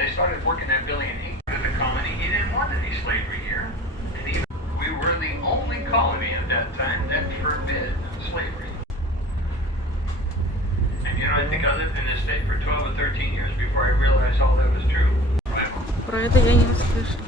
They started working that building in 8 of the colony. He didn't want any slavery here. And even we were the only colony at that time that forbid slavery. And you know, I think I lived in this state for 12 or 13 years before I realized all that was true. Про это я не слышала.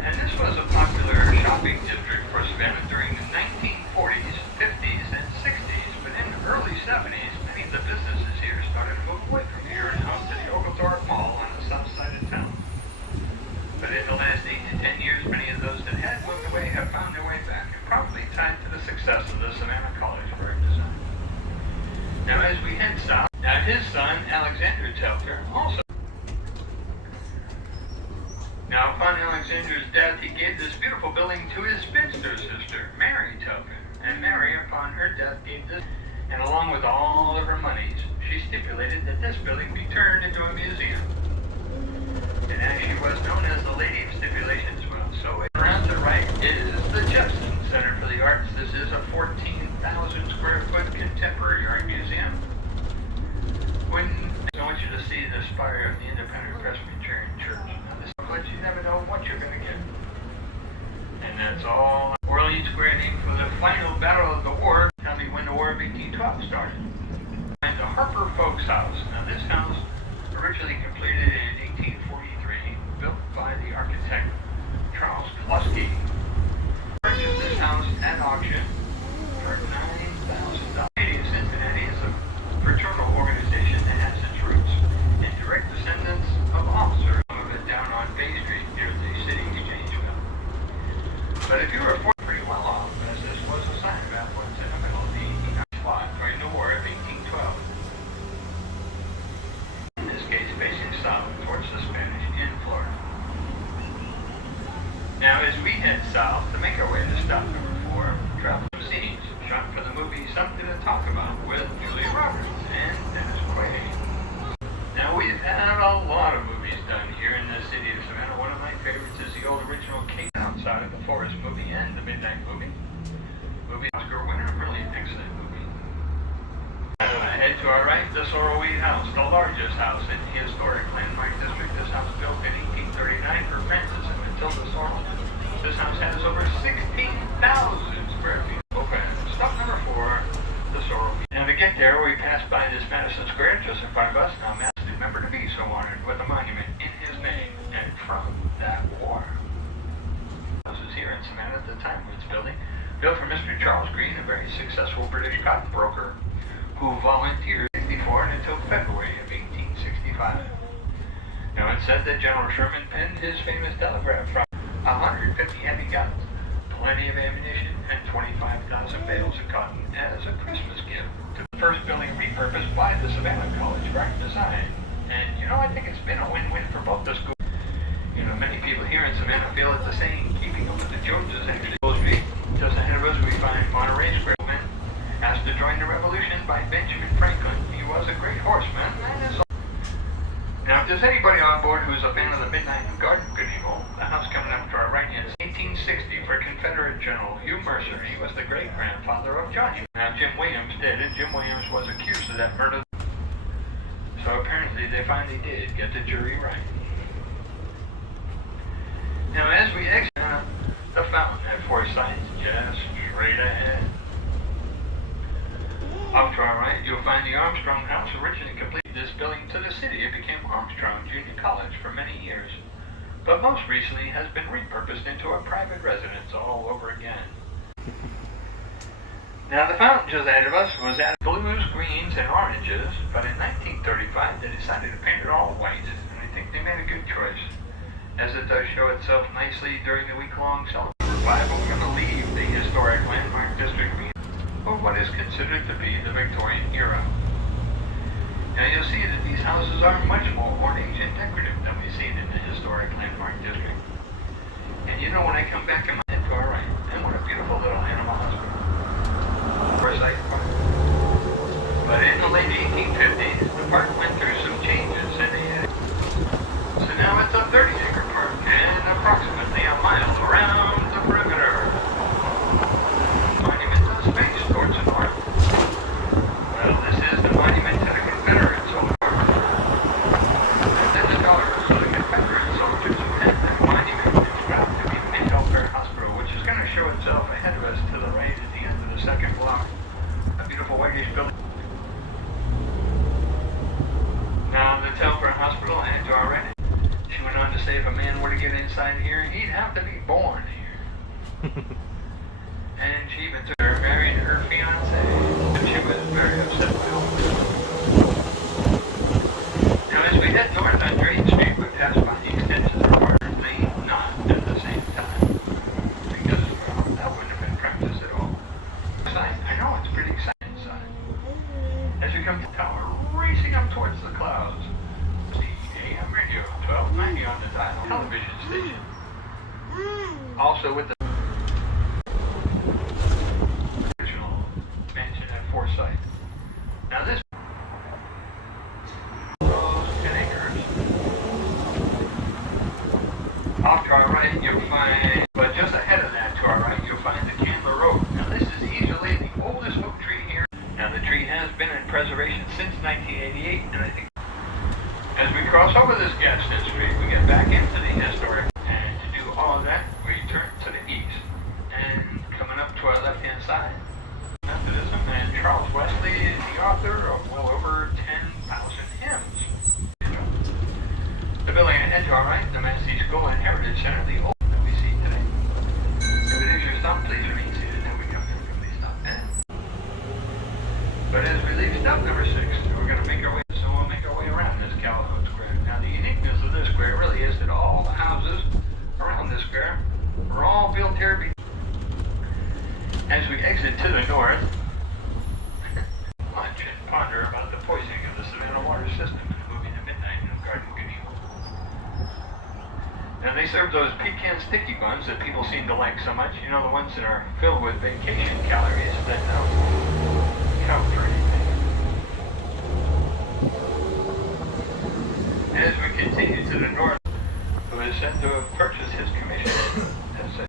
And this was a popular shopping district for Savannah during the 1940s, 50s, and 60s. But in the early 70s, many of the businesses here started to move away from here and out to the Oglethorpe Mall on the south side of town. But in the last 8 to 10 years, many of those that had moved away have found their way back, and probably tied to the success of the Savannah College for art design. Now as we head south, now his son, Alexander Telker, also. Now upon Alexander's death, he gave this beautiful building to his spinster sister, Mary Telker. And Mary, upon her death, gave this, and along with all of her monies, she stipulated that this building be turned into a museum. And as she was known as the Lady of Stipulations, well, so around to the right is the Jepson Center for the Arts. This is a 14,000 square foot contemporary art museum. I want you to see the spire of the Independent Presbyterian Church. Now this lets you never know what you're going to get. And that's all. Orleans Square named for the final battle of the war. Tell me when the War of 1812 started. And the Harper Folks House. Now this house, originally completed in 1843, built by the architect Charles Kluski, purchased this house at auction for $9,000. Cincinnati is a fraternal organization that has its roots in direct descendants of officers. Some of it down on Bay Street near the City Exchange Mill. But if you were pretty well off, as this was a sign of affluence in the middle of the 1800s fought during the War of 1812. In this case, facing south towards the Spanish in Florida. Now, as we head south to make our way to stop number 4, travel scenes shot for the movie Something to Talk About with Julia Roberts and Dennis Quaid. Now, we've had a lot of movies done here in the city of Savannah. One of my favorites is the old original Kate Outside of the Forest movie and the Midnight movie. Oscar winner, really excellent movie. Head to our right, the Sorrowweed House, the largest house in the historic landmark district. This house built in 1839 for Francis and Matilda Sorrell. This house has over 16,000 square feet. Open. Stop number 4, the Sorrowweed. Now to get there, we pass by this Madison Square just in front of us. Now Madison, remember to be so honored with a monument in his name and from that war. This was here in Savannah at the time of its building. Built for Mr. Charles Green, a very successful British cotton broker who volunteered in 1964 and until February of 1865. Now it's said that General Sherman penned his famous telegraph from 150 heavy guns, plenty of ammunition, and 25,000 bales of cotton as a Christmas gift to the first building repurposed by the Savannah College for Art Design. And you know, I think it's been a win-win for both the schools. You know, many people here in Savannah feel it's the same, keeping up with the Joneses. Actually, Street, just ahead of us, we find Monterey Square. Asked to join the revolution by Benjamin Franklin. He was a great horseman. Now, if there's anybody on board who's a fan of the Midnight Garden Good Evil, the house coming up to our right is 1860 for Confederate General Hugh Mercer. He was the great-grandfather of Johnny. Now, Jim Williams did, and Jim Williams was accused of that murder. So apparently they finally did get the jury right. Now, as we exit the fountain at Forsyth, just straight ahead. Off to our right, you'll find the Armstrong House. Originally completed this building to the city. It became Armstrong Junior College for many years, but most recently has been repurposed into a private residence all over again. Now, the fountain just ahead of us was at blues, greens, and oranges, but in 1935 they decided to paint it all white, and I think they made a good choice, as it does show itself nicely during the week-long celebration. We're going to leave the historic landmark district or what is considered to be the Victorian era. Now you'll see that these houses are much more ornate and decorative than we've seen in the historic landmark district. And you know, when I come back in my head to our right, and what a beautiful little animal hospital. Forsyth Park. But in the late 1850s, the park went through some changes, and so now it's a 30-acre park and approximately a mile around the perimeter. Towards the north. Well, this is the monument to the Confederates over. And then were to get inside here, he'd have to be born here. And she even took her, married her fiance. And she was very upset with him. Now, as we head north on Drake Street, we pass by the extension of Carter's Lane, not at the same time. Because, well, that wouldn't have been practiced at all. I know it's pretty exciting inside. As we come to the tower, racing up towards the clouds, the AM radio, 1290 on the dial television station. Also with the original mansion at Forsyth. Now this 10 acres. Off to our right, you'll find, but just ahead of that to our right, you'll find the Candler Road. Now this is easily the oldest oak tree here. Now the tree has been in preservation since 1988, and I think as we cross over this Gadsden Street, we get back into the historic, and to do all of that, we turn to the east. And coming up to our left-hand side, Methodism, and Charles Wesley is the author of well over 10,000 hymns. The building ahead to our right, the Massey School and Heritage Center, the old that we see today. If it is your stop, please remain seated, and we come to a complete stop. But as we leave stop number 6, we're going to make our way, so we'll make our way around this Calico Square. Now the uniqueness of this square really is that all the houses around this square are all built here. As we exit to the north, lunch and ponder about the poisoning of the Savannah water system and the movie The Midnight in Garden Canyon. Now they serve those pecan sticky buns that people seem to like so much. You know, the ones that are filled with vacation calories that don't count for anything. As we continue to the north, who is said to have purchased his commission as a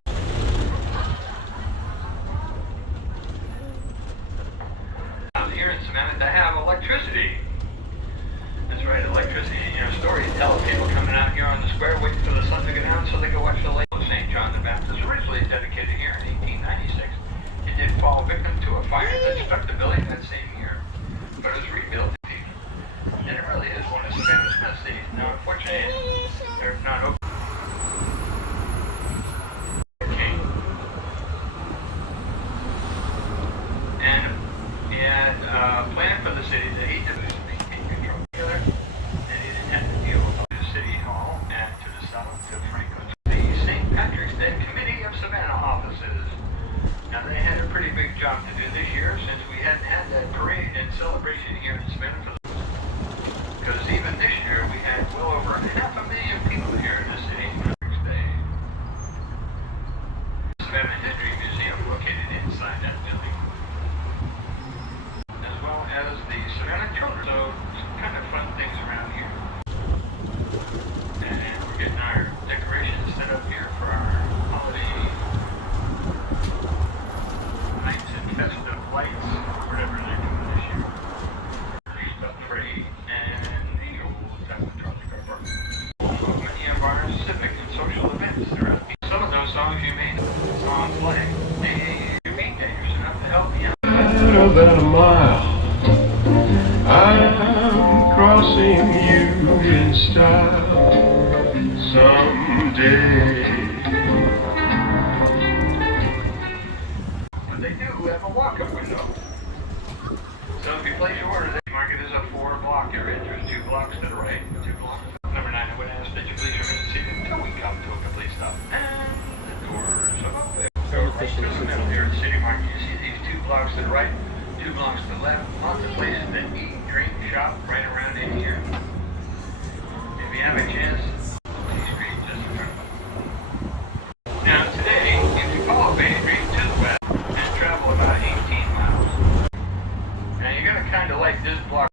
here in Savannah to have electricity. That's right, electricity. You know, stories tell of people coming out here on the square waiting for the sun to go down so they could watch the lake of St. John the Baptist, originally dedicated here in 1896. It did fall victim to a fire that struck the building that same year, but it was rebuilt. And it really is one of Savannah's best cities. Now, unfortunately, they're not open. And he had a plan for the city that he did maintain control together, and he intended to deal with the city hall and to the south to Franklin's. The St. Patrick's Day Committee of Savannah offices. Now, they had a pretty big job to do this year since we hadn't had that parade and celebration here in Savannah for the because even this year we had well over 500,000 people here in the city on Patrick's Day. The Savannah History Museum located inside that building, as well as the Savannah Children's. So some kind of fun things around here. And we're getting our decorations set up here for our holiday nights and festive lights, whatever they're doing this year. Stuff free and the old Savannah Park. Many of our civic and social events throughout. Some of those songs you may know, songs like you meet dangerous enough to help me out. Better than a mile, I'm crossing you in style someday. But they do have a walk-up window. So if you place your order, they mark it as a 4-block area. There's 2 blocks to the right, 2 blocks. Number 9, I would ask that you please remain seated until we come to a complete stop. And the doors are open. So right through the middle here at City Market, you see these 2 blocks to the right, 2 blocks to the left. Lots of places that eat, drink, shop right around in here. If you have a chance, Bay Street just in front of you. Now today, if you follow Bay Street to the west and travel about 18 miles, now you're going to kind of like this block.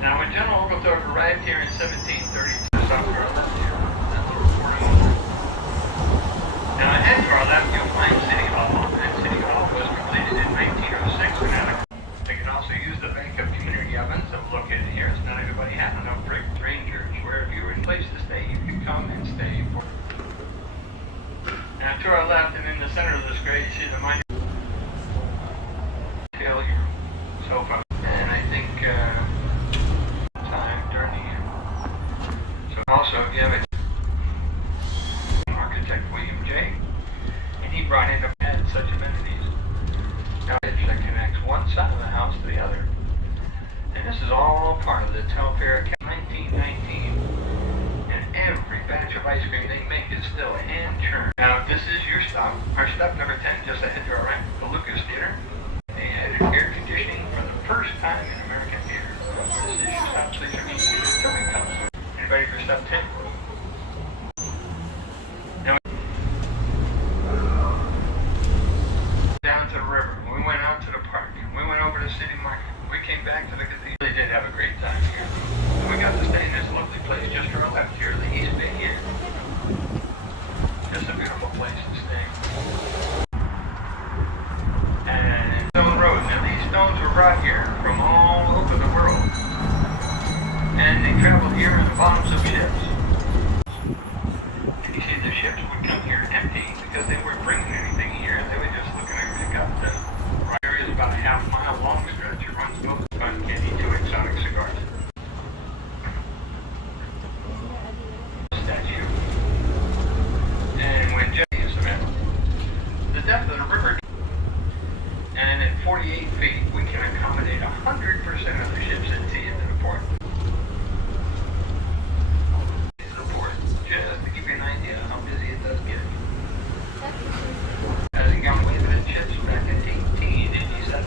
Now when General Oglethorpe arrived here in 1732, South Carolina, that's the reporting over. Now ahead to our left, you'll find City Hall, and City Hall was completed in 1906. They can also use the bank of community ovens that were located here. It's not everybody had enough brick rangers, where if you were in place to stay, you could come and stay for. Now to our left and in the center of the square, you see the monument. Hill here, so far, and I think time during the year. So also, if you have a Telfair, 1919, and every batch of ice cream they make is still hand churned. Now, this is your stop. Our stop number 10, just ahead to our right, the Lucas Theater. They added air conditioning for the first time in American theater. This is your stop, please remain seated until we come. Anybody for stop 10? Now, down to the river. We went out to the park. We went over to City Market. We came back to the cathedral. They did have a great time here. And we got to stay in this lovely place just to our left here, the East Bay Inn. Just a beautiful place to stay. And Stone Road. Now these stones were brought here from all over the world. And they traveled here on the bottoms of ships. And you see the ships would come here empty because they weren't bringing anything here. They were just looking to pick up the area is about a half-mile long stretch. It runs both fun candy, 2 exotic cigars. Statue. And when Jesse is Savannah, the depth of the river, and at 48 feet, we can accommodate 100% of the ships at sea into the port. Just to give you an idea how busy it does get. Hasn't gone away with its ships back in 1887.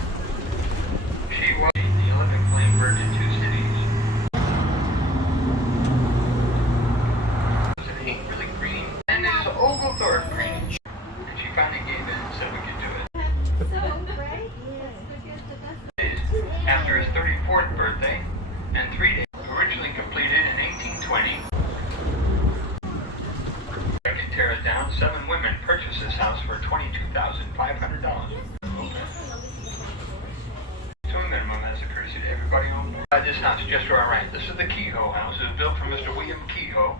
She was the Olympic flame burned in 2 cities. It ain't really green, and it's Oglethorpe green. And she finally gave in and said we could do it. After his 34th birthday, and 3 days, originally completed in 1820. I can tear it down. 7 women purchased this house for $22,500. Okay. To a minimum, as a courtesy to everybody on board. This house, just to our right, this is the Kehoe house. It was built for Mr. William Kehoe.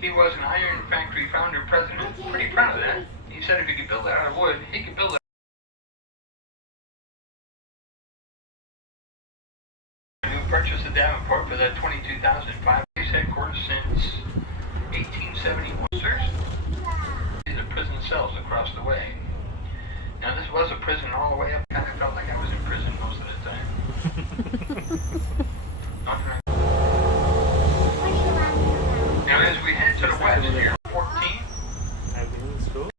He was an iron factory founder president. Pretty proud of that. He said if he could build it out of wood, he could build it. Purchased the Davenport for that $22,500. Headquarters since 1871. These are prison cells across the way. Now this was a prison all the way up. Kind of felt like I was in prison most of the time. Now as we head to the west here, 14. I've been in school.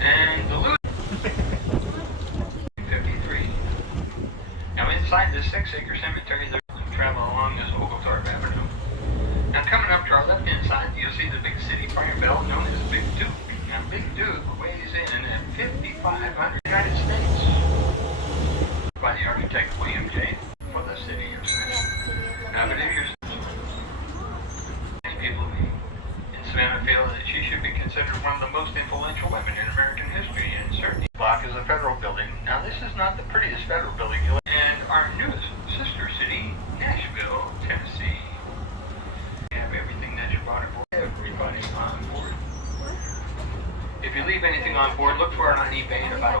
And the Loot 53. Now inside this 6-acre cemetery, there's travel along this Oglethorpe Avenue. Now coming up to our left-hand side, you'll see the big city fire bell known as Big Duke. Now Big Duke weighs in at 5,500 United States. By the architect William J. for the city of Savannah. Now if it is your many people in Savannah feel that she should be considered one of the most influential women in American history, and certainly block is a federal building. Now this is not the prettiest federal building you'll and our newest sister city, Nashville, Tennessee. We have everything that you brought aboard. Everybody on board. If you leave anything on board, look for it on eBay in about